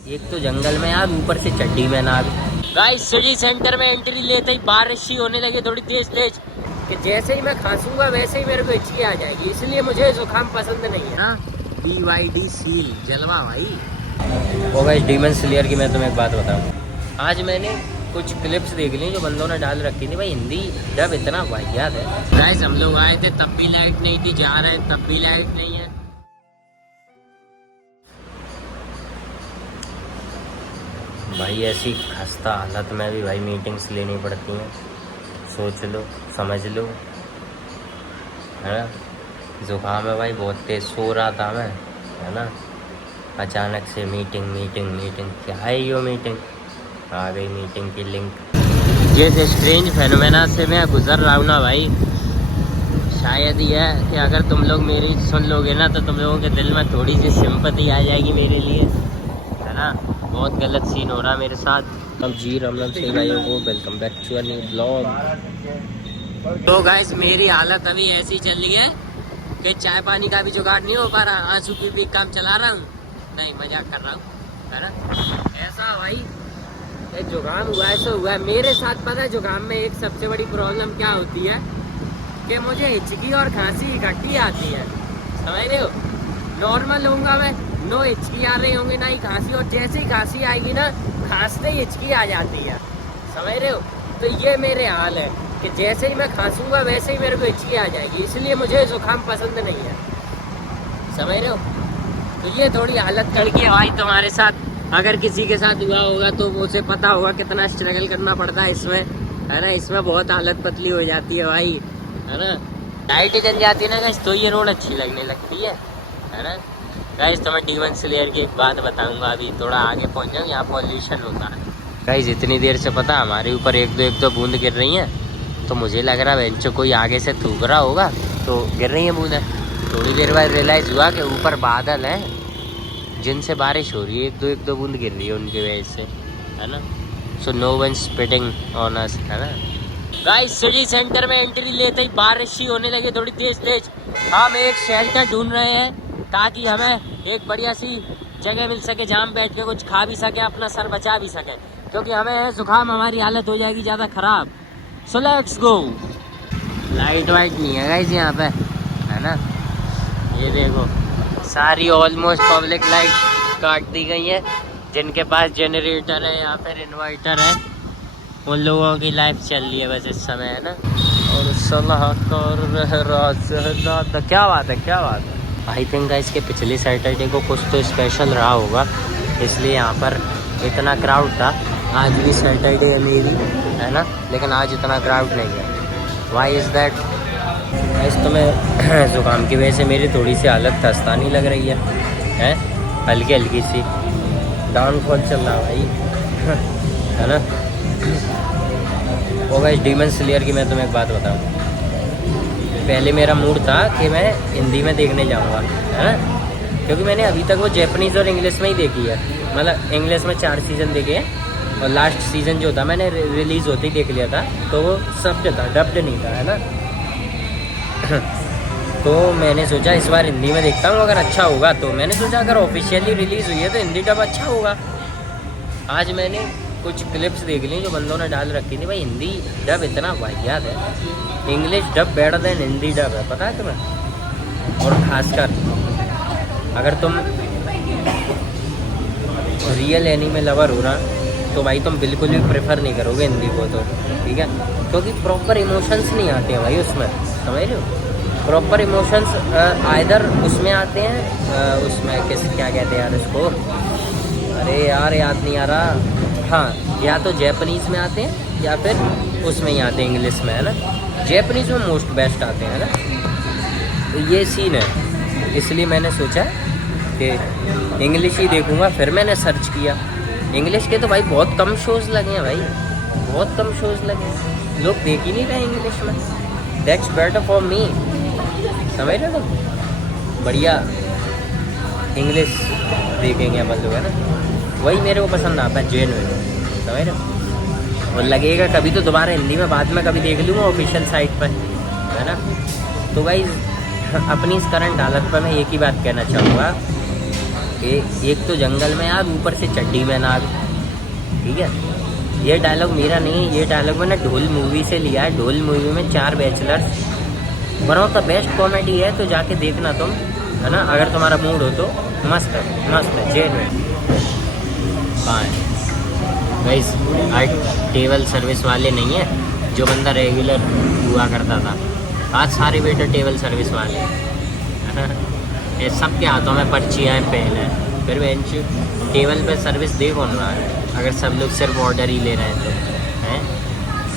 एक तो जंगल में आग, ऊपर से चड्डी में नाग। गाइस सिटी सेंटर में एंट्री लेते ही बारिश ही होने लगी थोड़ी तेज तेज, कि जैसे ही मैं खांसूंगा वैसे ही मेरे को इच्छी आ जाएगी, इसलिए मुझे जुकाम पसंद नहीं है ना। BYD सील जलवा भाई। ओ गाइस डीमन स्लेयर की मैं तुम्हें एक बात बताऊं, आज मैंने कुछ क्लिप्स देख ली जो बंदों ने डाल रखी थी भाई, हिंदी जब इतना वाहियात है। गाइस हम लोग आए थे तब भी लाइट नहीं थी, जा रहे तब भी लाइट नहीं है। भाई ऐसी खस्ता हालत में भी भाई मीटिंग्स लेनी पड़ती हैं, सोच लो समझ लो, है ना। जुकाम है भाई बहुत तेज, सो रहा था मैं, है ना। अचानक से मीटिंग मीटिंग मीटिंग, क्या है यो मीटिंग, आ गई मीटिंग की लिंक। ये स्ट्रेंज फेनोमेना से मैं गुजर रहा हूँ ना भाई, शायद ये है कि अगर तुम लोग मेरी सुन लोगे ना तो तुम लोगों के दिल में थोड़ी सी सिंपैथी आ जाएगी मेरे लिए, है ना। बहुत गलत सीन हो रहा मेरे साथ। अब जी राम राम से भाइयों को welcome back to a new blog. तो गाइस मेरी हालत अभी ऐसी चल रही है कि चाय पानी का भी जुगाड़ नहीं हो पा रहा, आंसू की भी काम चला रहा हूँ, नहीं मजाक कर रहा हूँ, है ना। ऐसा भाई एक जुकाम हुआ है, ऐसा हुआ है मेरे साथ। पता है जुकाम में एक सबसे बड़ी प्रॉब्लम क्या होती है कि मुझे हिचकी और खांसी इकट्ठी आती है, समझ रहे हो। नॉर्मल होऊंगा मैं, नो हिचकी आ रही होंगी ना ही खांसी, और जैसे ही खांसी आएगी ना खांसते ही हिचकी आ जाती है, समझ रहे हो। तो ये मेरे हाल है कि जैसे ही मैं खांसूंगा वैसे ही मेरे को हिचकी आ जाएगी, इसलिए मुझे जुकाम पसंद नहीं है, समझ रहे हो। तो ये थोड़ी हालत कड़की है भाई तुम्हारे साथ, अगर किसी के साथ हुआ होगा तो उसे पता होगा कितना स्ट्रगल करना पड़ता है इसमें, है ना। इसमें बहुत हालत पतली हो जाती है भाई, है ना। लाइट जल जाती है ना गाइस तो ये रोड अच्छी लगने लगती है ना। गाइस तो मैं डीमन स्लेयर की एक बात बताऊंगा, अभी थोड़ा आगे पहुंच जाऊँ, यहाँ पॉल्यूशन होता है गाइस। इतनी देर से पता हमारे ऊपर एक दो बूंद गिर रही हैं, तो मुझे लग रहा है बेंचो कोई आगे से थूक रहा होगा तो गिर रही है बूंदें। थोड़ी देर बाद रियलाइज़ हुआ कि ऊपर बादल हैं जिनसे बारिश हो रही है, एक दो बूंद गिर रही है उनकी वजह से, है ना। So no one spitting on us, है ना। गाइस सिटी सेंटर में एंट्री लेते ही बारिश ही होने लगी थोड़ी तेज तेज। हम एक शेल्टर ढूंढ रहे हैं ताकि हमें एक बढ़िया सी जगह मिल सके जहाँ हम बैठ के कुछ खा भी सके, अपना सर बचा भी सके, क्योंकि हमें है जुकाम, हमारी हालत हो जाएगी ज़्यादा ख़राब। So let's go. Light white नहीं है गाइस यहाँ पे, है ना। ये देखो सारी ऑलमोस्ट पब्लिक लाइट काट दी गई है, जिनके पास जनरेटर है या फिर इन्वर्टर है उन लोगों की लाइफ चल रही है बस इस समय, है ना। और सलाहकार क्या बात है, क्या बात है। आई थिंक इसके पिछले सैटरडे को कुछ तो स्पेशल रहा होगा, इसलिए यहाँ पर इतना क्राउड था। आज भी सैटरडे है मेरी, है ना, लेकिन आज इतना क्राउड नहीं है। Why is that. इस तो मैं ज़ुकाम की वजह से मेरी थोड़ी सी हालत खस्तानी लग रही है हल्की हल्की सी डाउनफॉल चल रहा भाई, है ना। वो गाइस डीमन स्लेयर की मैं तुम्हें एक बात बताऊं, पहले मेरा मूड था कि मैं हिंदी में देखने जाऊंगा, है ना, क्योंकि मैंने अभी तक वो जैपनीज़ और इंग्लिश में ही देखी है। मतलब इंग्लिश में 4 सीज़न देखे हैं और लास्ट सीज़न जो था मैंने रिलीज़ होते ही देख लिया था, तो वो सब्ड था, डब्ड नहीं था, है ना। तो मैंने सोचा इस बार हिंदी में देखता हूँ, अगर अच्छा होगा तो। मैंने सोचा अगर ऑफिशियली रिलीज़ हुई है तो हिंदी डब अच्छा होगा। आज मैंने कुछ क्लिप्स देख ली जो बंदों ने डाल रखी थी भाई, हिंदी डब इतना वाहियात है, English dub better than Hindi dub है, पता है तुम्हें। और ख़ासकर अगर तुम रियल एनीमे लवर हो रहा तो भाई तुम बिल्कुल भी प्रेफर नहीं करोगे हिंदी को, तो ठीक है, क्योंकि प्रॉपर इमोशंस नहीं आते हैं भाई उसमें, समझ रहे हो। प्रॉपर इमोशंस आइदर उसमें आते हैं, उसमें क्या कहते हैं यार इसको, अरे यार याद नहीं आ रहा। हाँ, या तो जैपनीज़ में आते हैं या फिर उसमें ही आते हैं इंग्लिश में, है ना। जैपनीज़ में मोस्ट बेस्ट आते हैं, है ना। तो ये सीन है, इसलिए मैंने सोचा कि इंग्लिश ही देखूँगा। फिर मैंने सर्च किया इंग्लिश के, तो भाई बहुत कम शोज़ लगे हैं भाई, बहुत कम शोज़ लगे हैं, लोग देख ही नहीं रहे इंग्लिश में। दैट्स बेटर फॉर मी, समझ रहे हो। बढ़िया इंग्लिश देखेंगे अपन लोग, है ना, वही मेरे को पसंद आता है जेन्युइन, समझ रहे हो। और लगेगा कभी तो दोबारा हिंदी में बाद में कभी देख लूँगा ऑफिशियल साइट पर, है ना। तो भाई अपनी इस करंट हालत पर मैं एक ही बात कहना चाहूँगा एक तो जंगल में आग, ऊपर से चड्डी में नाग। ठीक है, ये डायलॉग मेरा नहीं है, ये डायलॉग मैंने ढोल मूवी से लिया है। ढोल मूवी में 4 bachelors, one of the best comedy है, तो जाके देखना तुम, है ना, अगर तुम्हारा मूड हो तो। मस्त है, मस्त है, जेल में। हाँ गाइस, आज टेबल सर्विस वाले नहीं है, जो बंदा रेगुलर हुआ करता था, आज सारे वेटर टेबल सर्विस वाले हैं। ये सबके हाथों में पर्चियाँ हैं, पेन है, फिर बेंच टेबल पे सर्विस दे कौन रहा है, अगर सब लोग सिर्फ ऑर्डर ही ले रहे हैं तो, हैं।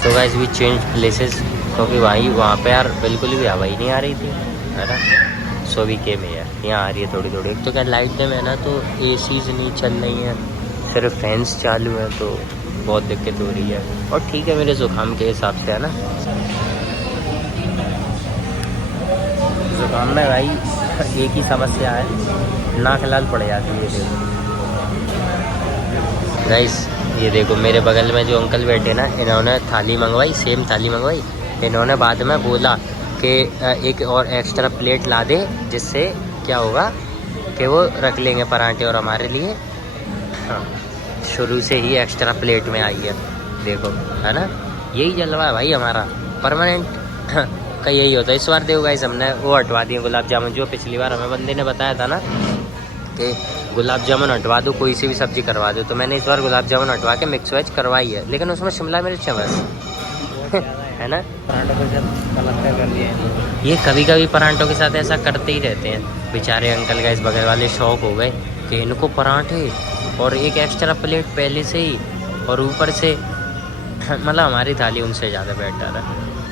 तो गाइस वी चेंज प्लेसेस, क्योंकि भाई वहाँ पे यार बिल्कुल भी हवा ही नहीं आ रही थी, है ना। सो वी केम हियर, यहाँ आ रही है थोड़ी थोड़ी। एक तो क्या लाइट में है ना, तो एसीज नहीं चल रही हैं, सिर्फ फैंस चालू हैं, तो बहुत दिक्कत हो रही है। और ठीक है मेरे ज़ुकाम के हिसाब से, है ना। ज़ुकाम में भाई एक ही समस्या है, नाक लाल पड़ जाती है। गाइस ये देखो मेरे बगल में जो अंकल बैठे ना, इन्होंने थाली मंगवाई, सेम थाली मंगवाई। इन्होंने बाद में बोला कि एक और एक्स्ट्रा प्लेट ला दे, जिससे क्या होगा कि वो रख लेंगे पराठे और हमारे लिए। हाँ, शुरू से ही एक्स्ट्रा प्लेट में आई है, देखो, है ना। यही जलवा है भाई हमारा, परमानेंट का यही होता है। इस बार देखो गाइस, हमने वो हटवा दिए गुलाब जामुन, जो पिछली बार हमें बंदे ने बताया था ना कि गुलाब जामुन हटवा दो, कोई सी भी सब्जी करवा दो, तो मैंने इस बार गुलाब जामुन हटवा के मिक्स वेज करवाई है, लेकिन उसमें शिमला मिर्च है बस है ना। पराठों के साथ पलटते कर लिए, ये कभी कभी पराठों के साथ ऐसा करते ही रहते हैं बेचारे अंकल। गाइस बगल वाले शौक हो गए कि इनको पराठे और एक एक्स्ट्रा प्लेट पहले से ही, और ऊपर से मतलब हमारी थाली उनसे ज़्यादा बेटर है।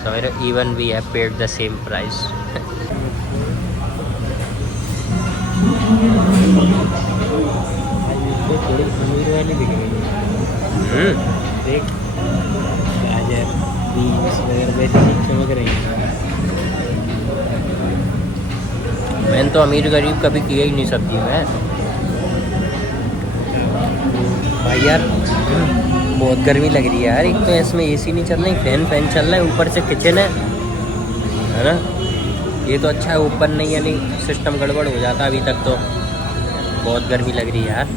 सो मेरे even we have paid the same price. थोड़ी पनीर वाली दिख रही है, देख गाजर बीन्स वगैरह वैसे चमक रही है। मैंने तो अमीर गरीब कभी किया ही नहीं सब्जी में भाई यार। बहुत गर्मी लग रही है यार, एक तो इसमें एसी नहीं चल रही, फैन चल रहा है, ऊपर से किचन है ना। ये तो अच्छा है ऊपर नहीं, यानी सिस्टम गड़बड़ हो जाता अभी तक तो। बहुत गर्मी लग रही है यार।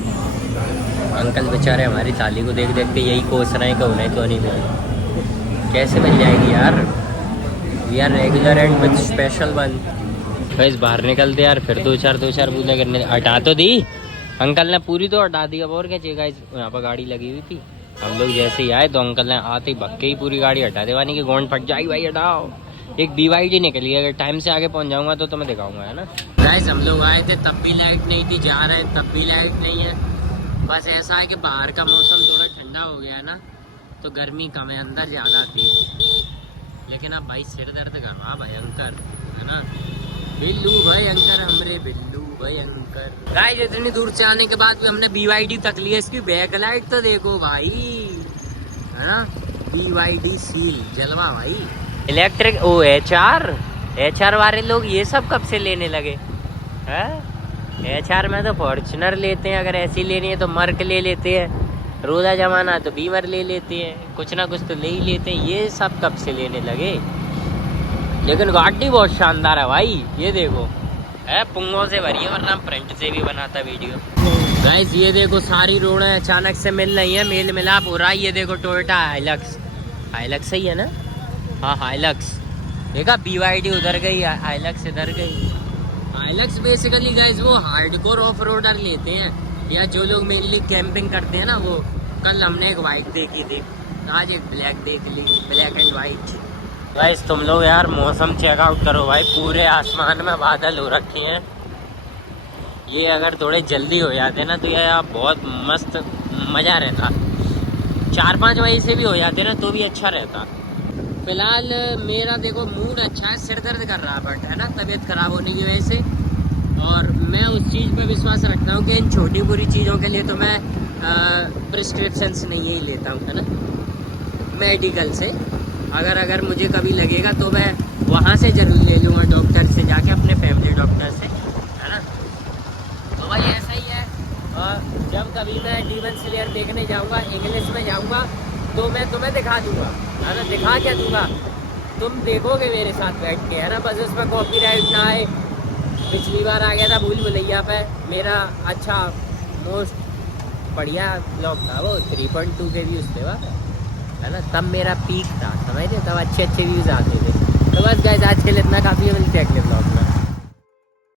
अंकल बेचारे हमारी थाली को देख देख के यही कोस रहे हैं कि उन्हें तो नहीं मिली, कैसे मिल जाएगी यार। We are regular and with special one. बस बाहर निकलते यार, फिर दो चार बूंदे करने। हटा तो दी अंकल ने, पूरी तो हटा दी, अब और क्या चाहिए। गाइस यहाँ पर गाड़ी लगी हुई थी, हम लोग जैसे ही आए तो अंकल ने आते ही भक्के ही पूरी गाड़ी हटा देवानी की गोंड फट जाएगी भाई हटाओ। एक BYD निकली, अगर टाइम से आगे पहुंच जाऊंगा तो मैं दिखाऊंगा, है ना। गाइस हम लोग आए थे तब भी लाइट नहीं थी, जा रहे हैं तब भी लाइट नहीं है। बस ऐसा है कि बाहर का मौसम थोड़ा ठंडा हो गया है ना, तो गर्मी कम है, अंदर ज़्यादा थी। लेकिन अब भाई सिर दर्द कर रहा भयंकर, है ना। बिल्लू भयंकर, हमरे बिल्लू भयंकर। गाइस इतनी दूर से आने के बाद भी हमने BYD तक लिया, इसकी बैक लाइट तो देखो भाई, है ना। BYD सील जलवा भाई। इलेक्ट्रिक ओ HR वाले लोग ये सब कब से लेने लगे हैं। HR में तो फॉर्च्यूनर लेते हैं, अगर ऐसी लेनी है तो मर्क ले लेते हैं, रोदा जमाना तो बीमर ले लेते हैं, कुछ ना कुछ तो ले ही लेते हैं। ये सब कब से लेने लगे, लेकिन गाड़ी बहुत शानदार है भाई। ये देखो है, पुंगों से भरी है, वरना फ्रंट से भी बनाता वीडियो। गाइस ये देखो सारी रोडें अचानक से मिल रही है, मेल मिलाप हो रहा है। ये देखो टोयोटा हाइलक्स सही है ना, हाँ हाइलक्स। देखा BYD उधर गई, हाइलक्स इधर गई। हाइलक्स बेसिकली गाइस वो हार्डकोर ऑफ रोडर लेते हैं, या जो लोग मेनली कैंपिंग करते हैं ना वो। कल हमने एक वाइट देखी थी, आज एक ब्लैक देख ली, ब्लैक एंड वाइट। गाइस तुम लोग यार मौसम चेकआउट करो भाई, पूरे आसमान में बादल हो रखे हैं। ये अगर थोड़े जल्दी हो जाते ना तो यार बहुत मस्त मज़ा रहता। 4-5 बजे से भी हो जाते ना तो भी अच्छा रहता। फिलहाल मेरा देखो मूड अच्छा है, सिर दर्द कर रहा है बट, है ना, तबीयत खराब होने की वजह से। और मैं उस चीज़ पे विश्वास रखता हूँ कि इन छोटी बुरी चीज़ों के लिए तो मैं प्रिस्क्रिप्शंस नहीं ही लेता हूँ, है ना, मेडिकल से। अगर मुझे कभी लगेगा तो मैं वहाँ से जरूर ले लूँगा, डॉक्टर से जाके, अपने फैमिली डॉक्टर से, है ना। तो भाई ऐसा ही है। जब कभी मैं डीमन स्लेयर देखने जाऊँगा, इंग्लिश में जाऊँगा, तो मैं तुम्हें दिखा दूँगा, है ना। दिखा क्या दूँगा, तुम देखोगे मेरे साथ बैठ के, है ना। बस उसमें कॉपीराइट ना आए, पिछली बार आ गया था भूल भुलैया पे, मेरा अच्छा मोस्ट बढ़िया ब्लॉग था वो, 3.2 के व्यूज़ थे वहाँ, है ना, तब मेरा पीक था, समझ रहे, तब अच्छे अच्छे व्यूज़ आते थे। तो बस गाइस आज के लिए इतना काफ़ी है, मिलते हैं अगले ब्लॉग में।